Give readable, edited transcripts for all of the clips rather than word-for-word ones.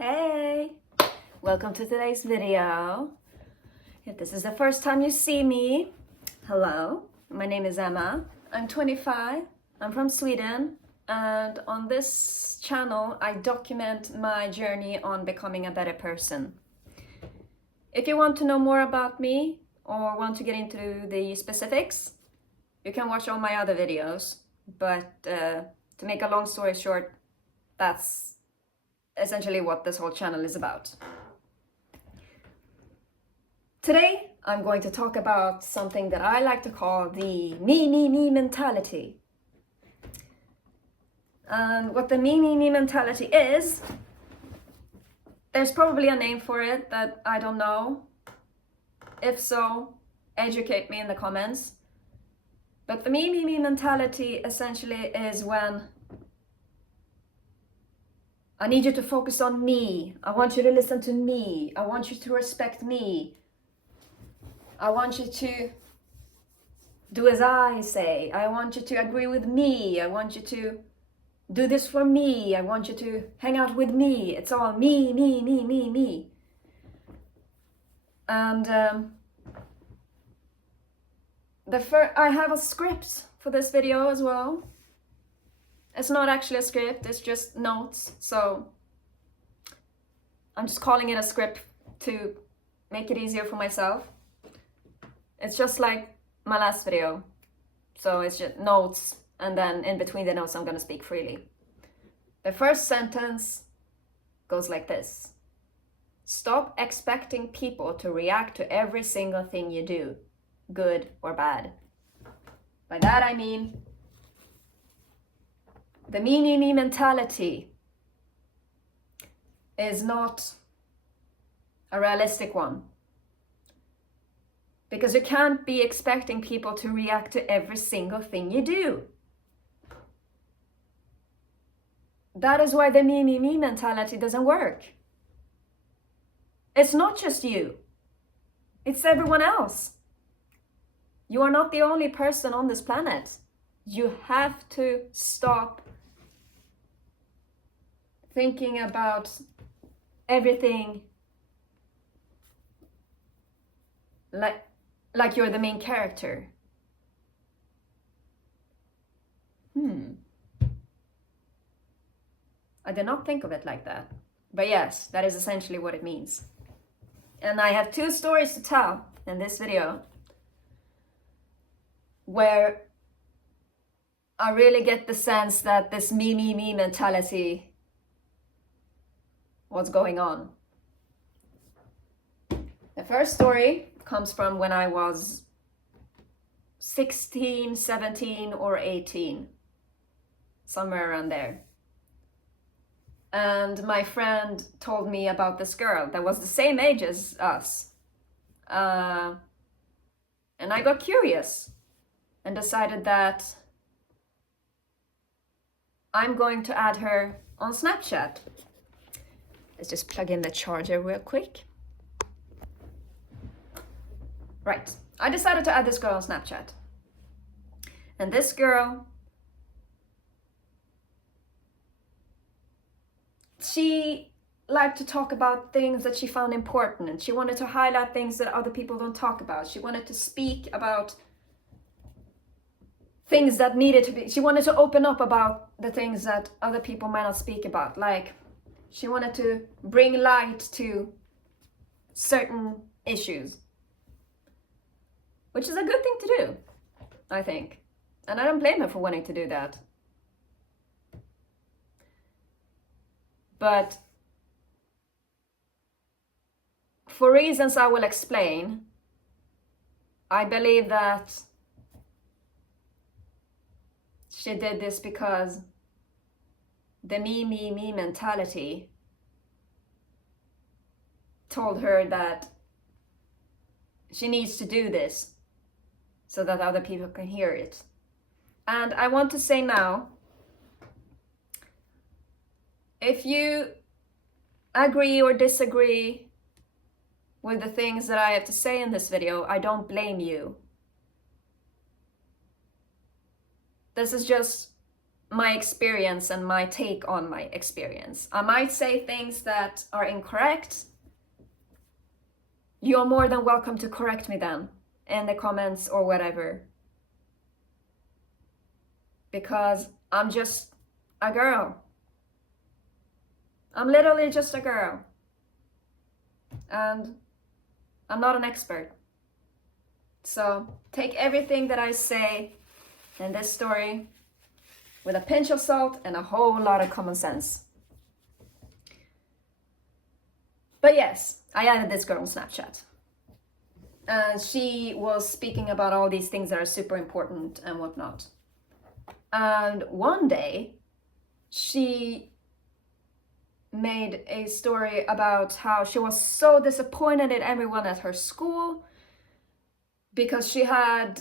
Hey! Welcome to today's video. If this is the first time you see me, hello, my name is Emma. I'm 25, I'm from Sweden, and on this channel I document my journey on becoming a better person. If you want to know more about me or want to get into the specifics, you can watch all my other videos, but to make a long story short, that's essentially what this whole channel is about. Today, I'm going to talk about something that I like to call the me mentality. And what the me mentality is, there's probably a name for it that I don't know. If so, educate me in the comments. But the me mentality essentially is when I need you to focus on me. I want you to listen to me. I want you to respect me. I want you to do as I say. I want you to agree with me. I want you to do this for me. I want you to hang out with me. It's all me. And I have a script for this video as well. It's not actually a script, it's just notes, so I'm just calling it a script to make it easier for myself. It's just like my last video, so it's just notes, and then in between the notes I'm gonna speak freely. The first sentence goes like this: stop expecting people to react to every single thing you do, good or bad. By that I mean, the me mentality is not a realistic one. Because you can't be expecting people to react to every single thing you do. That is why the me mentality doesn't work. It's not just you. It's everyone else. You are not the only person on this planet. You have to stop thinking about everything like you're the main character. I did not think of it like that. But yes, that is essentially what it means. And I have two stories to tell in this video where I really get the sense that this me mentality, what's going on. The first story comes from when I was 16, 17 or 18, somewhere around there. And my friend told me about this girl that was the same age as us. And I got curious and decided that I'm going to add her on Snapchat. Let's just plug in the charger real quick. Right, I decided to add this girl on Snapchat. And this girl, she liked to talk about things that she found important, and she wanted to highlight things that other people don't talk about. She wanted to speak about things that needed to be, she wanted to open up about the things that other people might not speak about. Like, she wanted to bring light to certain issues, which is a good thing to do, I think. And I don't blame her for wanting to do that. But for reasons I will explain, I believe that she did this because the me mentality told her that she needs to do this so that other people can hear it. And I want to say now, if you agree or disagree with the things that I have to say in this video, I don't blame you. This is just my experience and my take on my experience. I might say things that are incorrect. You're more than welcome to correct me then in the comments or whatever. Because I'm just a girl. I'm literally just a girl. And I'm not an expert. So take everything that I say in this story with a pinch of salt and a whole lot of common sense. But yes, I added this girl on Snapchat. And she was speaking about all these things that are super important and whatnot. And one day, she made a story about how she was so disappointed in everyone at her school because she had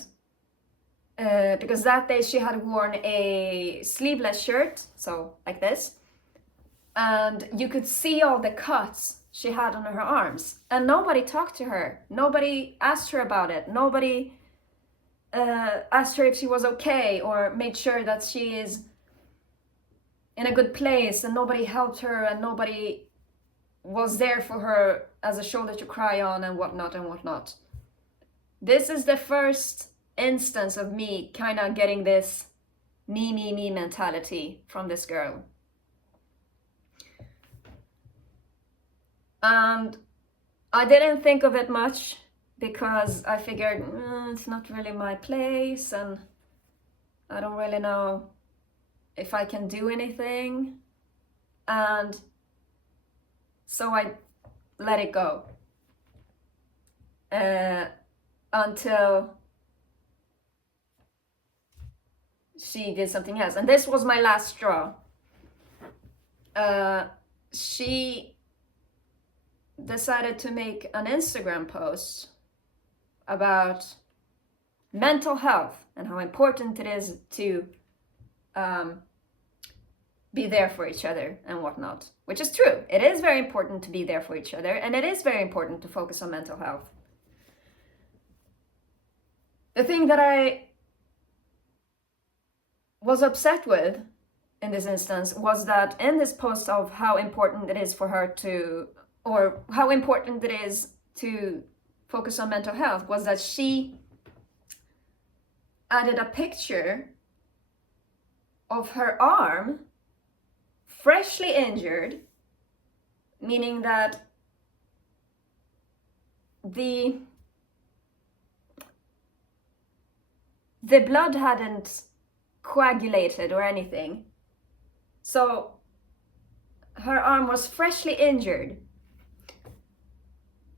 because that day she had worn a sleeveless shirt, so like this, and you could see all the cuts she had on her arms, and nobody talked to her, nobody asked her about it, nobody asked her if she was okay or made sure that she is in a good place, and nobody helped her, and nobody was there for her as a shoulder to cry on and whatnot and whatnot. This is the first instance of me kind of getting this me mentality from this girl. And I didn't think of it much because I figured it's not really my place and I don't really know if I can do anything. And so I let it go until she did something else. And this was my last straw. She decided to make an Instagram post about mental health and how important it is to be there for each other and whatnot, which is true. It is very important to be there for each other, and it is very important to focus on mental health. The thing that I was upset with in this instance was that in this post of how important it is for her to, or how important it is to focus on mental health, was that she added a picture of her arm, freshly injured, meaning that the blood hadn't coagulated or anything. So her arm was freshly injured.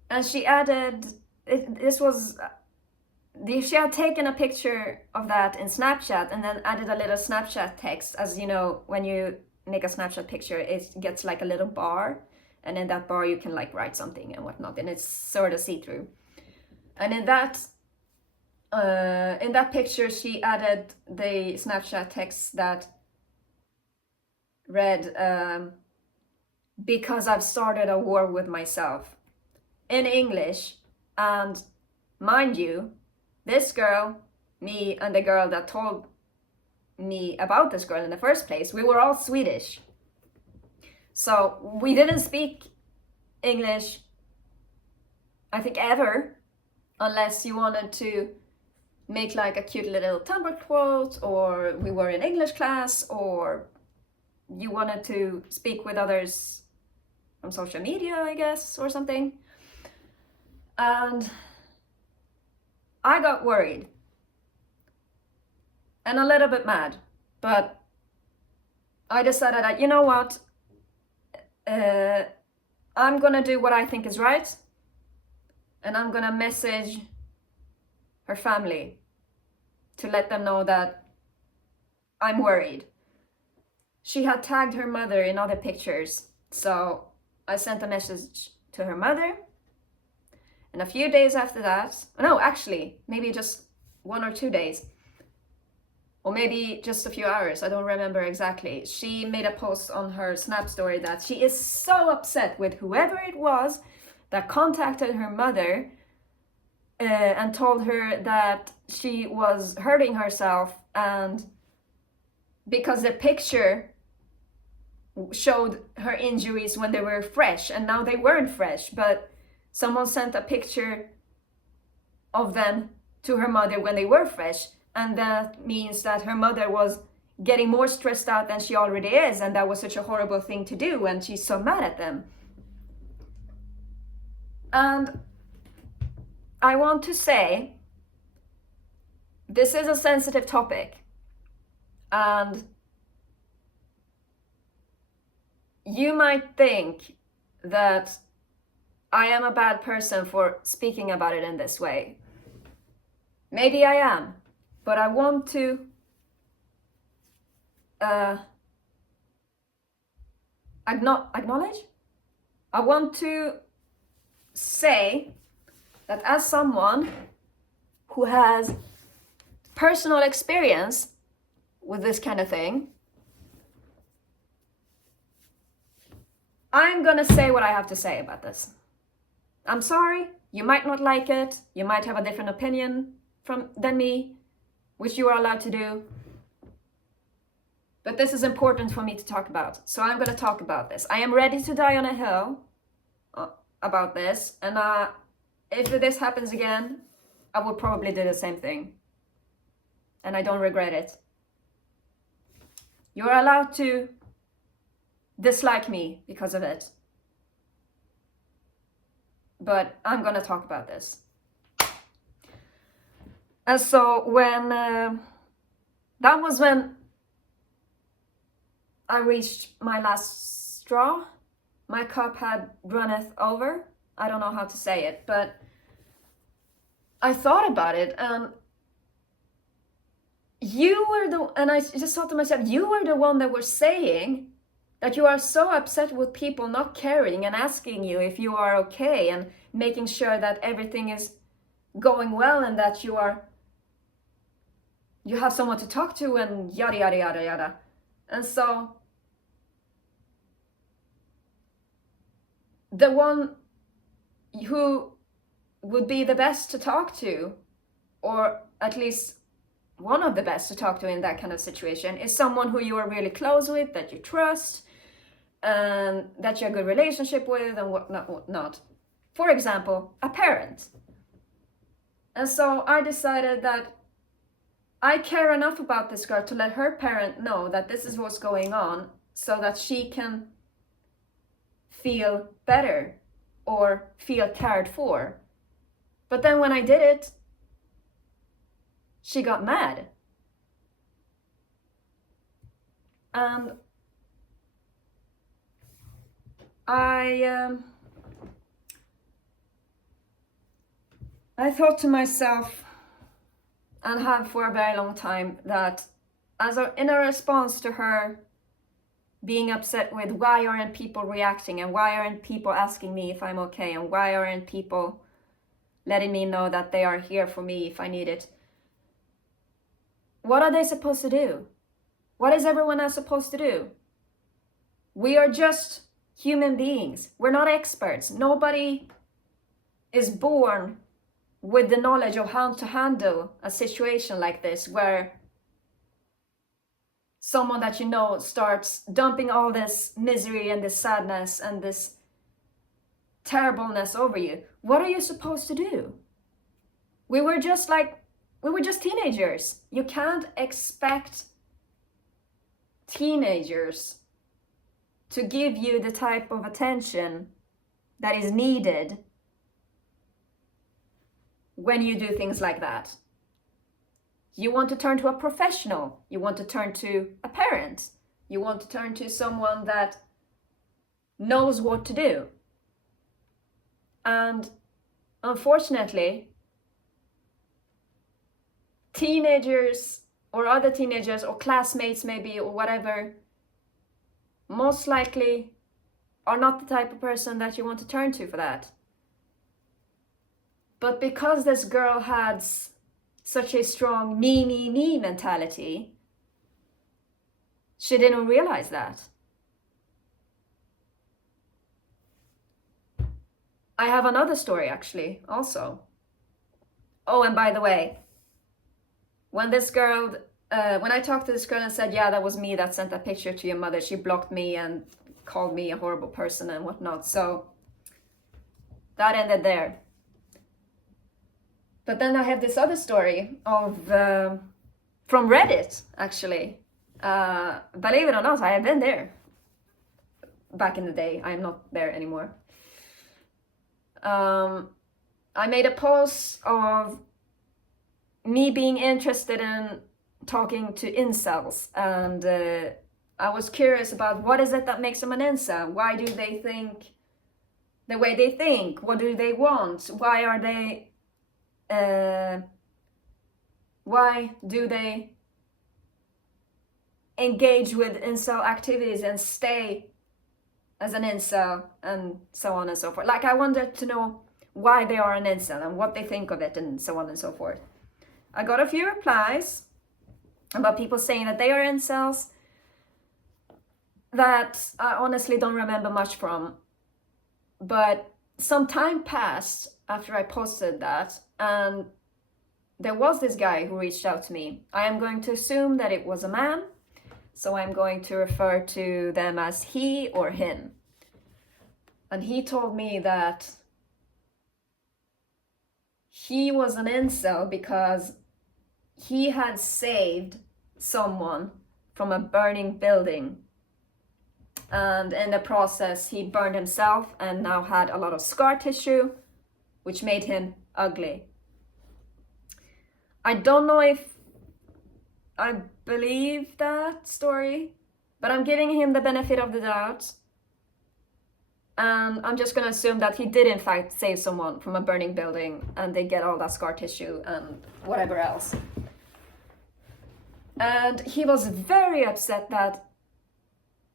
And she added, she had taken a picture of that in Snapchat and then added a little Snapchat text. As you know, when you make a Snapchat picture, it gets like a little bar, and in that bar you can like write something and whatnot, and it's sort of see-through. And in that picture, she added the Snapchat text that read, "Because I've started a war with myself," in English. And mind you, this girl, me, and the girl that told me about this girl in the first place, we were all Swedish. So we didn't speak English, I think, ever, unless you wanted to make like a cute little Tumblr quote, or we were in English class, or you wanted to speak with others from social media, I guess, or something. And I got worried and a little bit mad, but I decided that, you know what, I'm gonna do what I think is right, and I'm gonna message her family to let them know that I'm worried. She had tagged her mother in other pictures, so I sent a message to her mother. And a few days after that, no, actually, maybe just 1 or 2 days, or maybe just a few hours, I don't remember exactly, she made a post on her Snap story that she is so upset with whoever it was that contacted her mother and told her that she was hurting herself and because the picture showed her injuries when they were fresh, and now they weren't fresh, but someone sent a picture of them to her mother when they were fresh, and that means that her mother was getting more stressed out than she already is, and that was such a horrible thing to do, and she's so mad at them. And I want to say, this is a sensitive topic, and you might think that I am a bad person for speaking about it in this way. Maybe I am, but I want to acknowledge? I want to say that as someone who has personal experience with this kind of thing, I'm gonna say what I have to say about this. I'm sorry, you might not like it, you might have a different opinion than me, which you are allowed to do. But this is important for me to talk about, so I'm gonna talk about this. I am ready to die on a hill about this, and if this happens again, I will probably do the same thing. And I don't regret it. You're allowed to dislike me because of it. But I'm gonna talk about this. And so when that was when I reached my last straw. My cup had runneth over. I don't know how to say it, but I thought about it, and I just thought to myself, you were the one that was saying that you are so upset with people not caring and asking you if you are okay and making sure that everything is going well and that you have someone to talk to and yada yada yada yada. And so the one who would be the best to talk to, or at least one of the best to talk to in that kind of situation, is someone who you are really close with, that you trust, and that you have a good relationship with, and whatnot. For example, a parent. And so I decided that I care enough about this girl to let her parent know that this is what's going on, so that she can feel better or feel cared for. But then when I did it, she got mad. And I thought to myself, and have for a very long time, that in a response to her being upset with why aren't people reacting, and why aren't people asking me if I'm okay, and why aren't people letting me know that they are here for me if I need it. What are they supposed to do? What is everyone else supposed to do? We are just human beings. We're not experts. Nobody is born with the knowledge of how to handle a situation like this, where someone that you know starts dumping all this misery and this sadness and this terribleness over you. What are you supposed to do? We were just teenagers. You can't expect teenagers to give you the type of attention that is needed when you do things like that. You want to turn to a professional. You want to turn to a parent. You want to turn to someone that knows what to do. And unfortunately, teenagers or other teenagers or classmates maybe or whatever, most likely are not the type of person that you want to turn to for that. But because this girl had such a strong me mentality, she didn't realize that. I have another story actually, also. Oh, and by the way, when this girl when I talked to this girl and said, yeah, that was me that sent that picture to your mother, she blocked me and called me a horrible person and whatnot. So that ended there. But then I have this other story of from Reddit, actually. Believe it or not, I have been there back in the day. I'm not there anymore. I made a post of me being interested in talking to incels, and I was curious about what is it that makes them an incel? Why do they think the way they think? What do they want? Why are they why do they engage with incel activities and stay as an incel, and so on and so forth? Like, I wanted to know why they are an incel and what they think of it and so on and so forth. I got a few replies about people saying that they are incels that I honestly don't remember much from. But some time passed after I posted that, and there was this guy who reached out to me. I am going to assume that it was a man, so I'm going to refer to them as he or him. And he told me that he was an incel because he had saved someone from a burning building, and in the process he burned himself and now had a lot of scar tissue, which made him ugly. I don't know if I believe that story, but I'm giving him the benefit of the doubt, and I'm just gonna assume that he did in fact save someone from a burning building and they get all that scar tissue and whatever else. And he was very upset that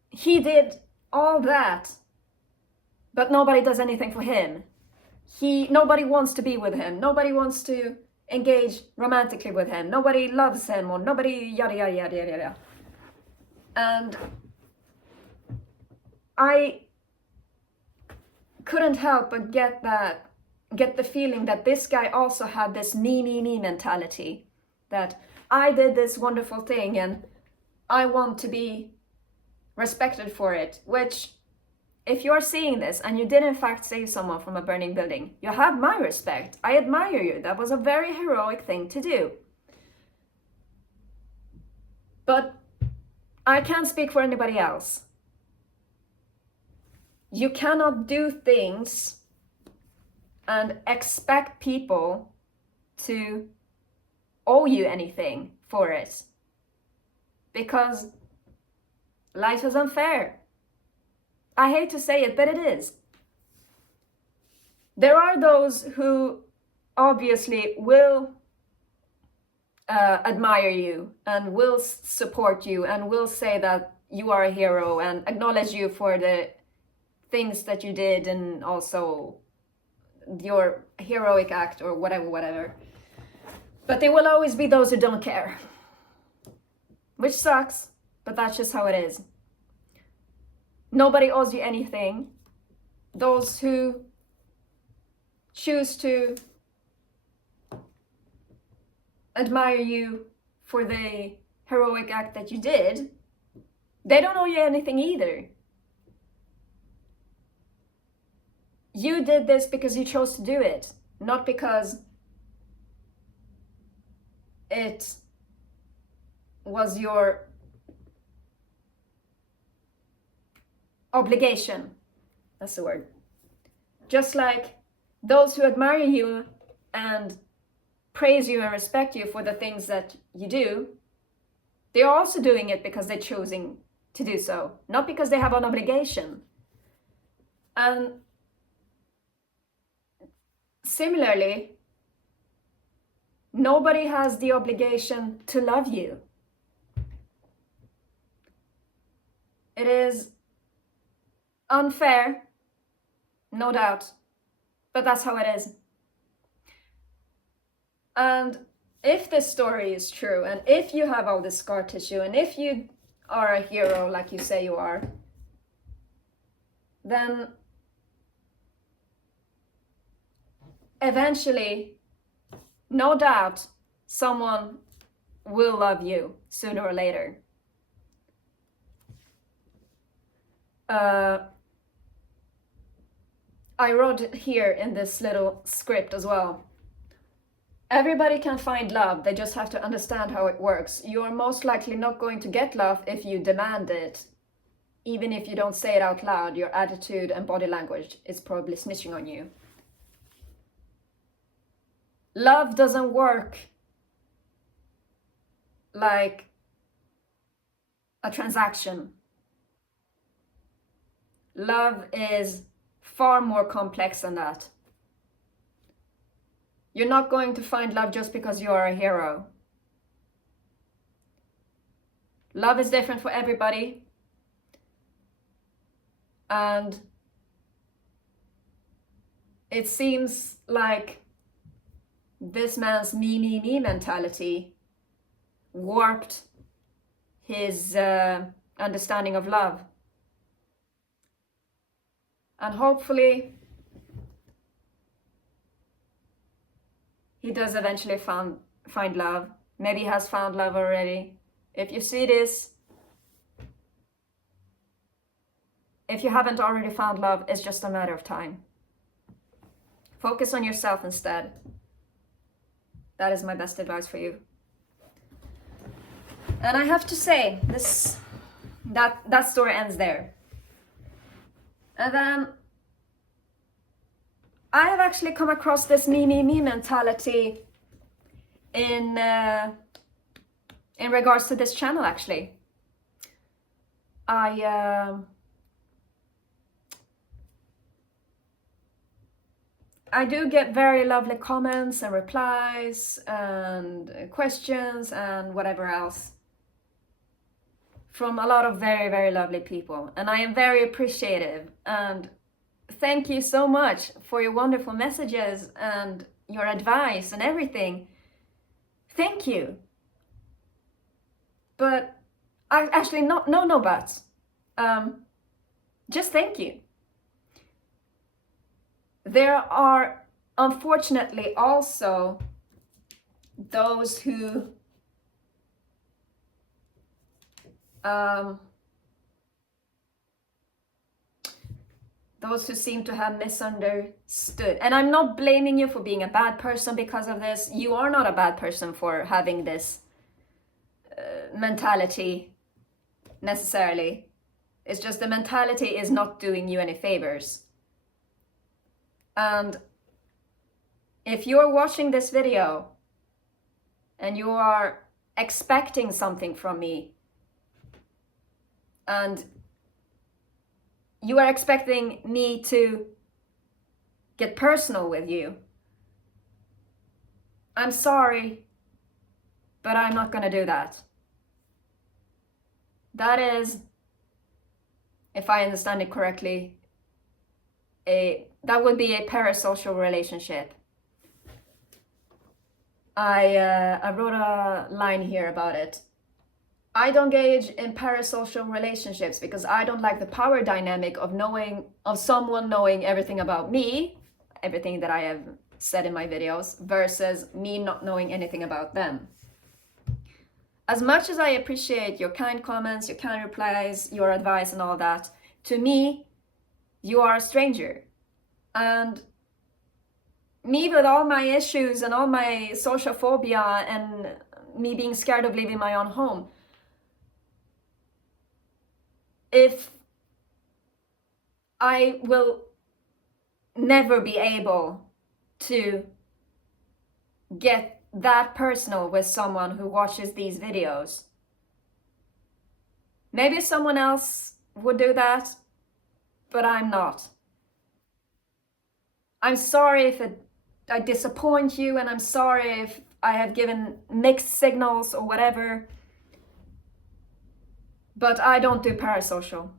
he did all that, but nobody does anything for him. Nobody wants to be with him. Nobody wants to engage romantically with him. Nobody loves him, or nobody yada yada yada yada yada. And I couldn't help but get the feeling that this guy also had this me mentality, that I did this wonderful thing and I want to be respected for it. Which, if you're seeing this and you did in fact save someone from a burning building, you have my respect. I admire you. That was a very heroic thing to do. But I can't speak for anybody else. You cannot do things and expect people to owe you anything for it, because life is unfair. I hate to say it, but it is. There are those who obviously will admire you and will support you and will say that you are a hero and acknowledge you for the things that you did and also your heroic act or whatever. But there will always be those who don't care, which sucks, but that's just how it is. Nobody owes you anything. Those who choose to admire you for the heroic act that you did, they don't owe you anything either. You did this because you chose to do it, not because it was your obligation. That's the word. Just like those who admire you and praise you and respect you for the things that you do, they're also doing it because they're choosing to do so, not because they have an obligation. And similarly, nobody has the obligation to love you. It is unfair, no doubt, but that's how it is. And if this story is true, and if you have all this scar tissue, and if you are a hero like you say you are, then eventually, no doubt, someone will love you sooner or later. I wrote here in this little script as well. Everybody can find love, they just have to understand how it works. You're most likely not going to get love if you demand it. Even if you don't say it out loud, your attitude and body language is probably snitching on you. Love doesn't work like a transaction. Love is far more complex than that. You're not going to find love just because you are a hero. Love is different for everybody. And it seems like this man's me mentality warped his understanding of love. And hopefully he does eventually find love. Maybe he has found love already. If you see this, if you haven't already found love, it's just a matter of time. Focus on yourself instead. That is my best advice for you. And I have to say, that story ends there. And then I have actually come across this me mentality in regards to this channel, actually. I do get very lovely comments and replies and questions and whatever else from a lot of very, very lovely people. And I am very appreciative. And thank you so much for your wonderful messages and your advice and everything. Thank you. But I actually no buts. Just thank you. There are unfortunately also those who seem to have misunderstood. And I'm not blaming you for being a bad person because of this. You are not a bad person for having this mentality necessarily. It's just the mentality is not doing you any favors. And if you're watching this video and you are expecting something from me, and you are expecting me to get personal with you, I'm sorry, but I'm not gonna do that. That is, if I understand it correctly, that would be a parasocial relationship. I wrote a line here about it. I don't engage in parasocial relationships because I don't like the power dynamic of someone knowing everything about me, everything that I have said in my videos, versus me not knowing anything about them. As much as I appreciate your kind comments, your kind replies, your advice and all that, to me, you are a stranger. And me with all my issues and all my social phobia and me being scared of leaving my own home, if I will never be able to get that personal with someone who watches these videos. Maybe someone else would do that, but I'm not. I'm sorry if I disappoint you, and I'm sorry if I have given mixed signals or whatever. But I don't do parasocial.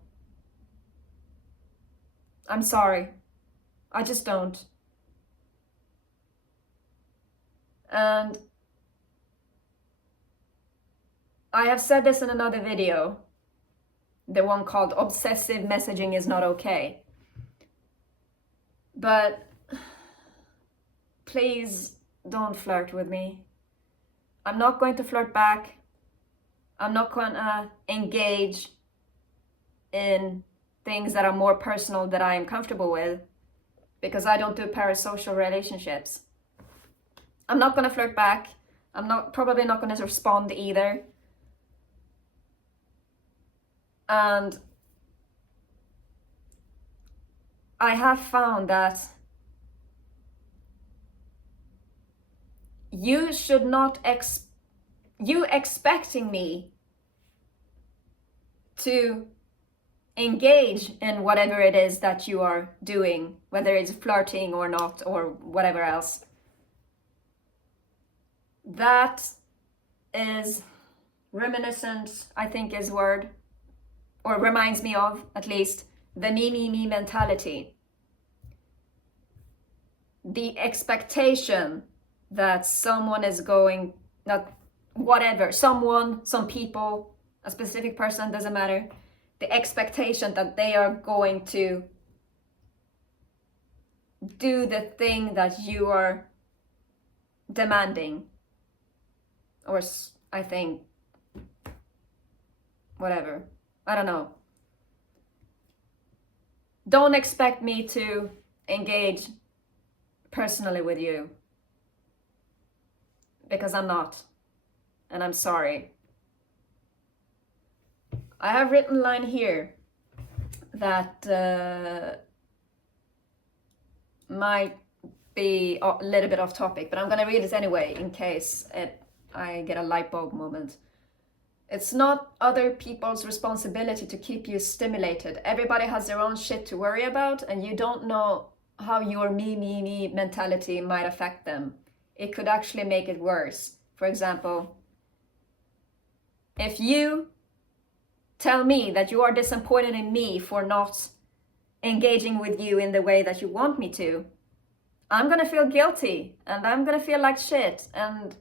I'm sorry. I just don't. And I have said this in another video, the one called Obsessive Messaging is Not Okay. But please don't flirt with me. I'm not going to flirt back. I'm not going to engage in things that are more personal that I am comfortable with, because I don't do parasocial relationships. I'm not going to flirt back. I'm probably not going to respond either. And I have found that you should not you expecting me to engage in whatever it is that you are doing, whether it's flirting or not, or whatever else. That is reminiscent, I think is word, or reminds me of, at least, the me mentality. The expectation that someone is going, not whatever, someone, some people, a specific person, doesn't matter. The expectation that they are going to do the thing that you are demanding, or I think, whatever, I don't know. Don't expect me to engage personally with you, because I'm not, and I'm sorry. I have written a line here that might be a little bit off topic, but I'm gonna read it anyway in case I get a light bulb moment. It's not other people's responsibility to keep you stimulated. Everybody has their own shit to worry about, and you don't know how your me mentality might affect them. It could actually make it worse. For example, if you tell me that you are disappointed in me for not engaging with you in the way that you want me to, I'm gonna feel guilty, and I'm gonna feel like shit, and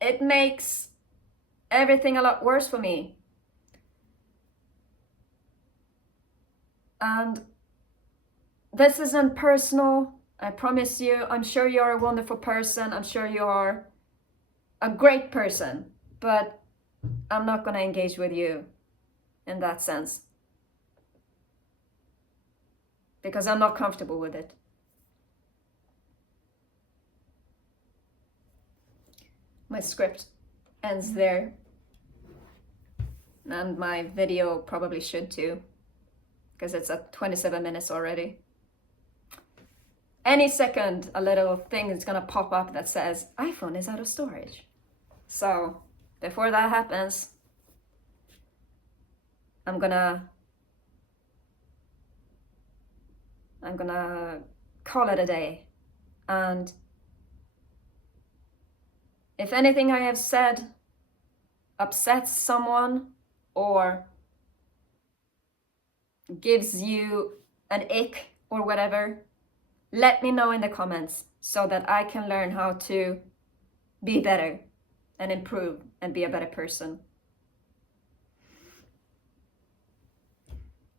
it makes everything a lot worse for me. And this isn't personal, I promise you. I'm sure you're a wonderful person. I'm sure you are a great person, but I'm not gonna engage with you in that sense, because I'm not comfortable with it. My script ends there, and my video probably should too, because it's at 27 minutes already. Any second, a little thing is gonna pop up that says iPhone is out of storage. So before that happens, I'm gonna call it a day. And if anything I have said upsets someone or gives you an ick or whatever, let me know in the comments so that I can learn how to be better and improve and be a better person.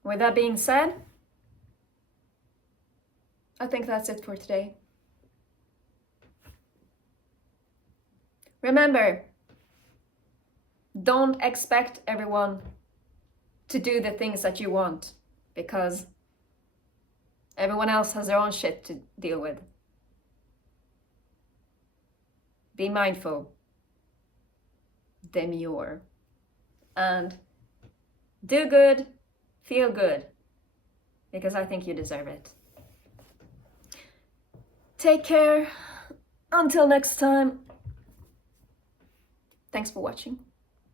With that being said, I think that's it for today. Remember, don't expect everyone to do the things that you want, because everyone else has their own shit to deal with. Be mindful, demure, and do good, feel good, because I think you deserve it. Take care. Until next time. Thanks for watching.